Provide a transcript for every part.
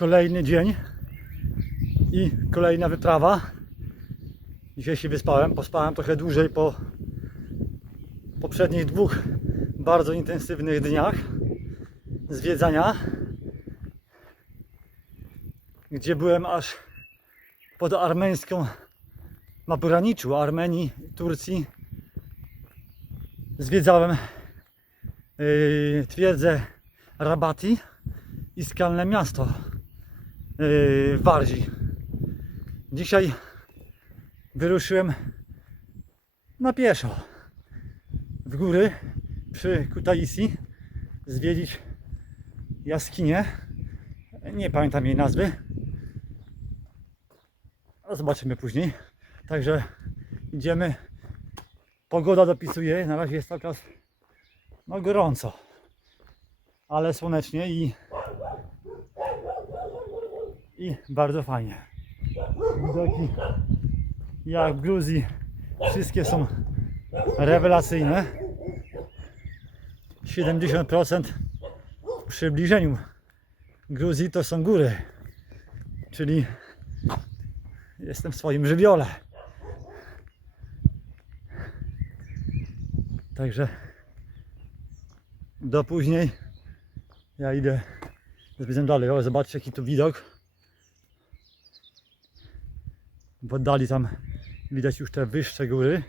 Kolejny dzień i kolejna wyprawa. Dzisiaj się wyspałem, pospałem trochę dłużej po poprzednich dwóch bardzo intensywnych dniach zwiedzania, gdzie byłem aż pod armeńską, na pograniczu Armenii, Turcji. Zwiedzałem yy, twierdzę Rabati i skalne miasto yy, w Barzi. Dzisiaj wyruszyłem na pieszo w góry przy Kutaisi zwiedzić jaskinię. Nie pamiętam jej nazwy. Zobaczymy później. Także idziemy. Pogoda dopisuje. Na razie jest taka no gorąco, ale słonecznie i i bardzo fajnie. Widoki jak w Gruzji wszystkie są rewelacyjne. 70% w przybliżeniu Gruzji to są góry, czyli jestem w swoim żywiole. Także do później ja idę zwiedzam dalej. O, zobaczcie jaki tu widok. W oddali tam widać już te wyższe góry.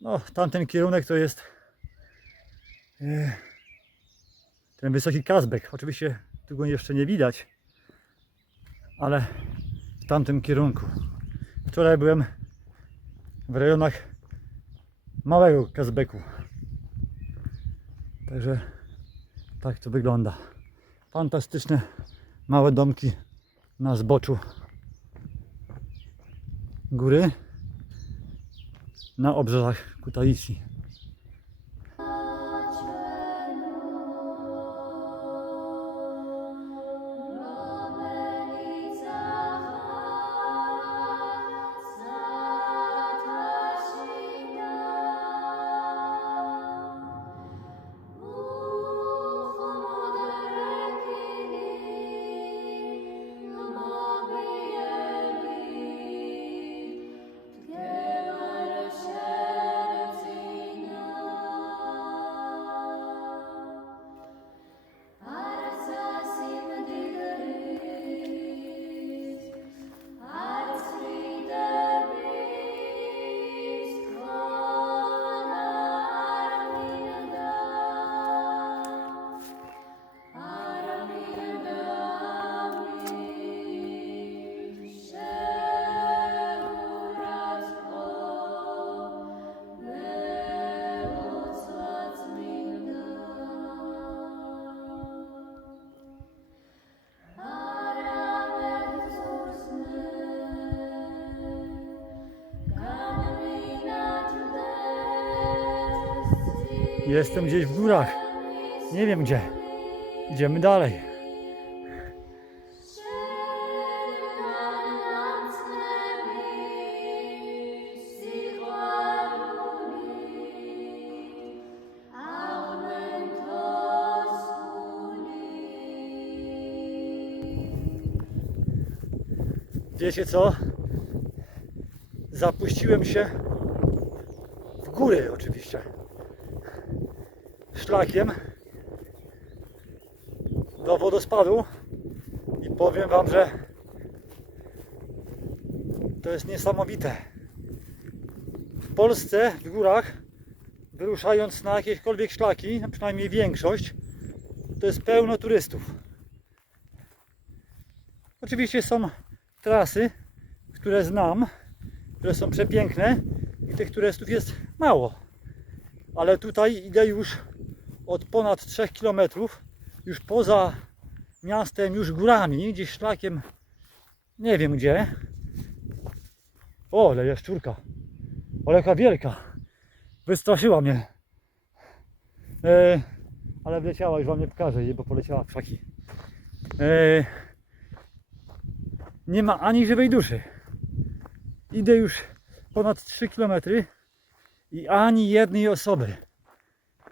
No, tamten kierunek to jest e, ten wysoki Kazbek. Oczywiście tu go jeszcze nie widać, ale w tamtym kierunku. Wczoraj byłem w rejonach małego Kazbeku. Także tak to wygląda. Fantastyczne małe domki na zboczu góry na obrzeżach Kutaisi. Jestem gdzieś w górach. Nie wiem gdzie. Idziemy dalej. Wiecie co? Zapuściłem się w góry oczywiście szlakiem do wodospadu i powiem Wam, że to jest niesamowite. W Polsce, w górach, wyruszając na jakiekolwiek szlaki, a przynajmniej większość, to jest pełno turystów. Oczywiście są trasy, które znam, które są przepiękne i tych turystów jest mało. Ale tutaj idę już od ponad 3 km, już poza miastem, już górami, gdzieś szlakiem, nie wiem gdzie. O, ale jaszczurka. Oleka wielka. Wystraszyła mnie. E, ale wleciała, już wam nie pokażę jej, bo poleciała w krzaki. E, nie ma ani żywej duszy. Idę już ponad 3 km i ani jednej osoby.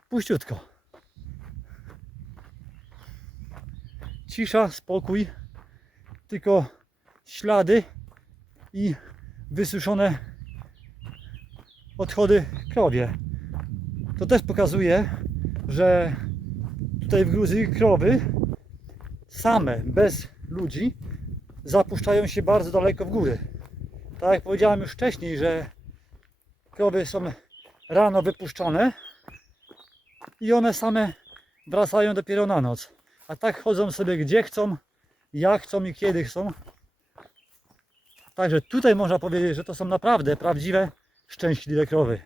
Puściutko. Cisza, spokój, tylko ślady i wysuszone odchody krowie. To też pokazuje, że tutaj w Gruzji krowy same, bez ludzi, zapuszczają się bardzo daleko w góry. Tak jak powiedziałem już wcześniej, że krowy są rano wypuszczone i one same wracają dopiero na noc. A tak chodzą sobie gdzie chcą, jak chcą i kiedy chcą. Także tutaj można powiedzieć, że to są naprawdę prawdziwe, szczęśliwe krowy.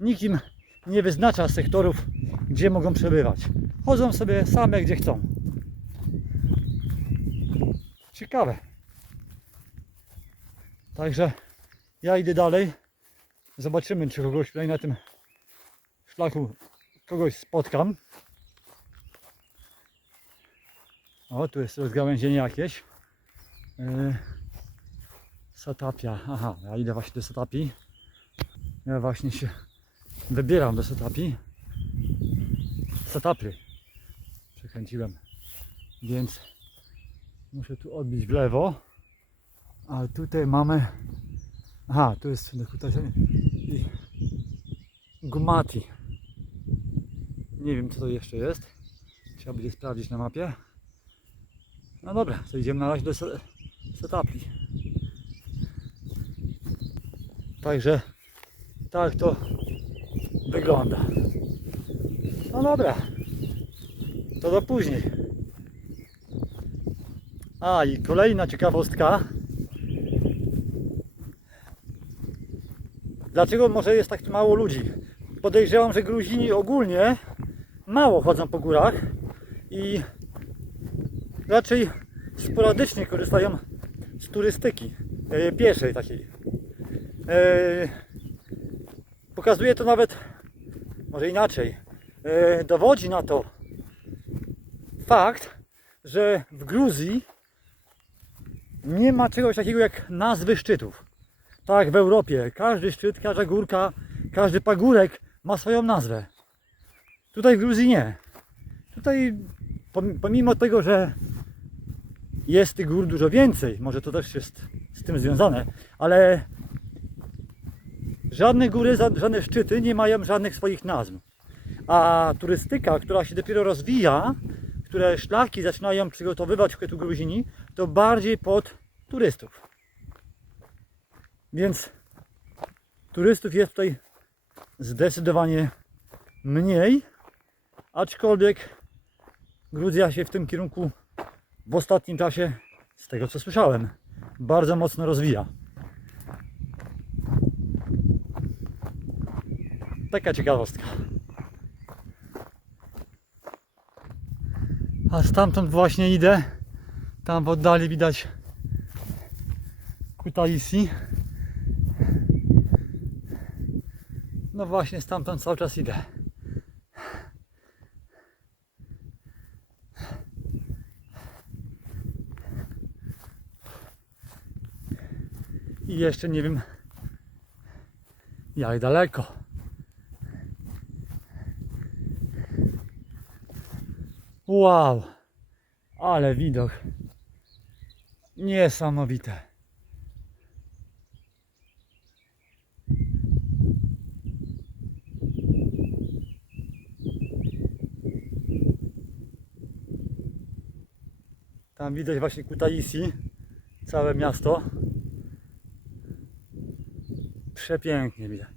Nikt im nie wyznacza sektorów, gdzie mogą przebywać. Chodzą sobie same gdzie chcą. Ciekawe. Także ja idę dalej. Zobaczymy, czy kogoś tutaj na tym szlaku kogoś spotkam. O, tu jest rozgałęzienie jakieś. Yy, Satapia. Aha, ja idę właśnie do Satapii. Ja właśnie się wybieram do Satapii. Satapy. Przekręciłem. Więc muszę tu odbić w lewo. A tutaj mamy. Aha, tu jest i Gumati. Nie wiem co to jeszcze jest. Trzeba będzie sprawdzić na mapie. No dobra, to idziemy na razie do Se- Setapli. Także tak to wygląda. No dobra. To do później. A i kolejna ciekawostka. Dlaczego może jest tak mało ludzi? Podejrzewam, że Gruzini ogólnie mało chodzą po górach i raczej sporadycznie korzystają z turystyki e, pieszej takiej. E, pokazuje to nawet, może inaczej, e, dowodzi na to fakt, że w Gruzji nie ma czegoś takiego jak nazwy szczytów. Tak w Europie, każdy szczyt, każda górka, każdy pagórek ma swoją nazwę. Tutaj w Gruzji nie. Tutaj pom- pomimo tego, że jest tych gór dużo więcej, może to też jest z tym związane, ale żadne góry, żadne szczyty nie mają żadnych swoich nazw. A turystyka, która się dopiero rozwija, które szlaki zaczynają przygotowywać w tu Gruzini, to bardziej pod turystów. Więc turystów jest tutaj zdecydowanie mniej, aczkolwiek Gruzja się w tym kierunku w ostatnim czasie, z tego co słyszałem, bardzo mocno rozwija. Taka ciekawostka. A stamtąd właśnie idę. Tam w oddali widać Kutaisi. No właśnie stamtąd cały czas idę. I jeszcze nie wiem jak daleko. Wow, ale widok. Niesamowite. Tam widać właśnie Kutaisi, całe miasto. Przepięknie widać.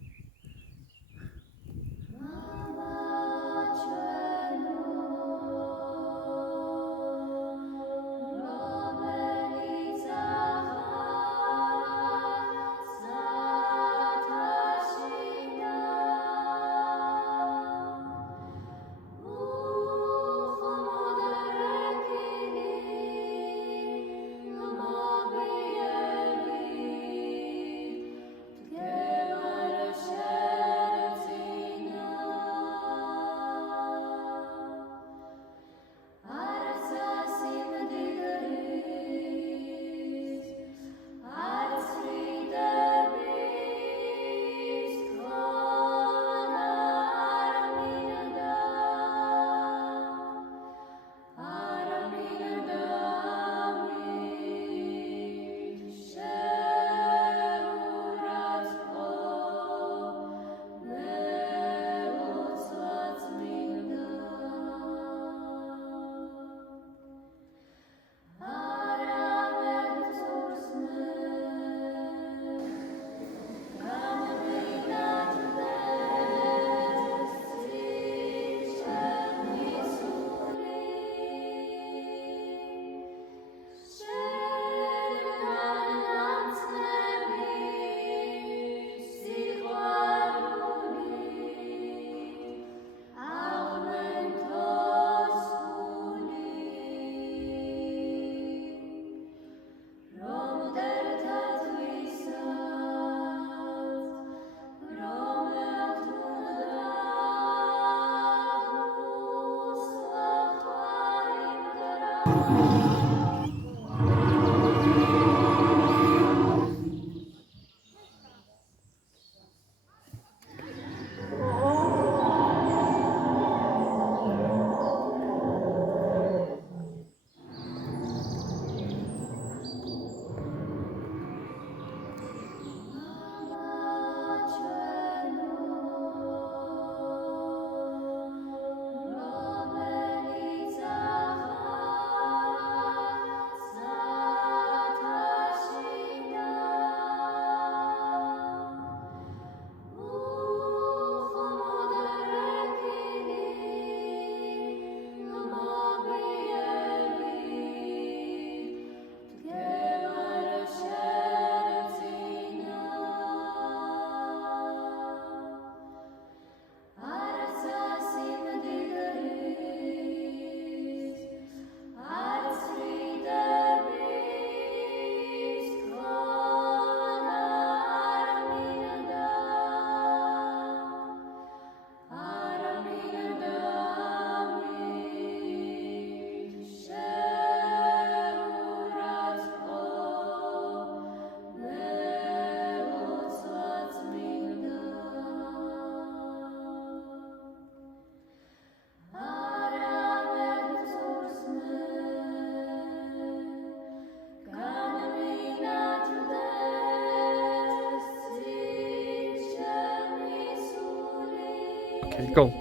Go.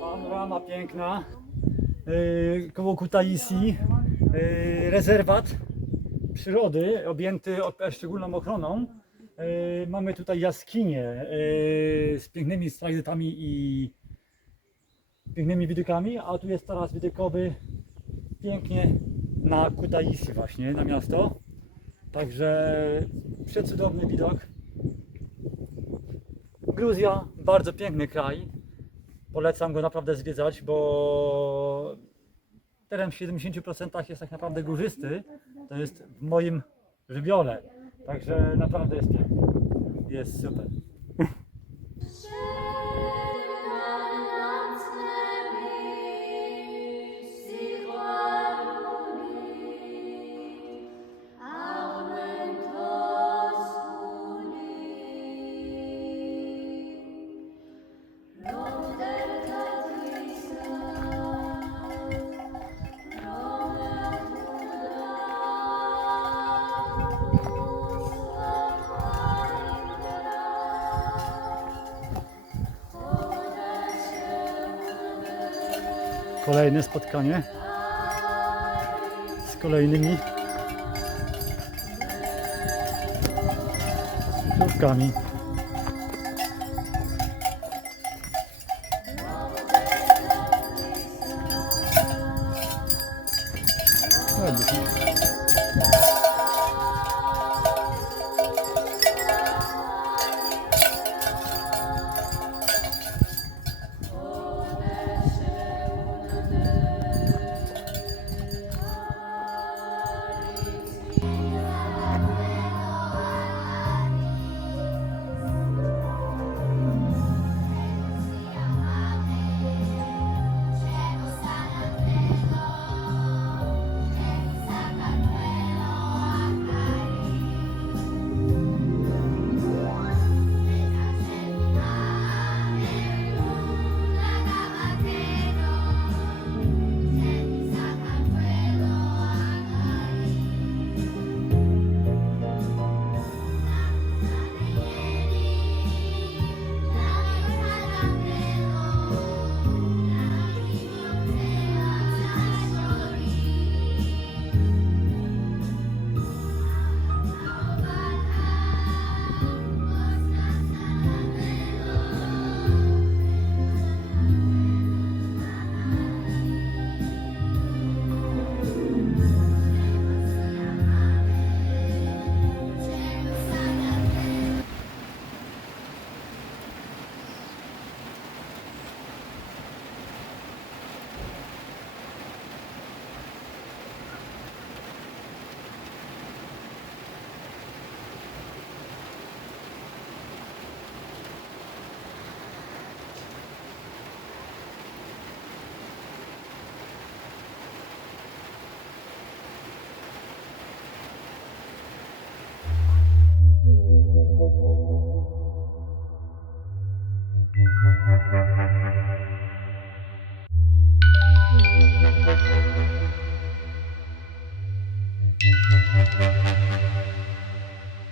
Panorama piękna. Yy, koło Kutaisi. Yy, rezerwat przyrody objęty szczególną ochroną. Yy, mamy tutaj jaskinie yy, z pięknymi stalagtytami i pięknymi widokami, a tu jest taras widokowy pięknie na Kutaisi właśnie, na miasto. Także przecudowny widok. Gruzja, bardzo piękny kraj. Polecam go naprawdę zwiedzać, bo teren w 70% jest tak naprawdę górzysty. To jest w moim żywiole. Także naprawdę jest piękny. Jest super. Kolejne spotkanie z kolejnymi żółwkami.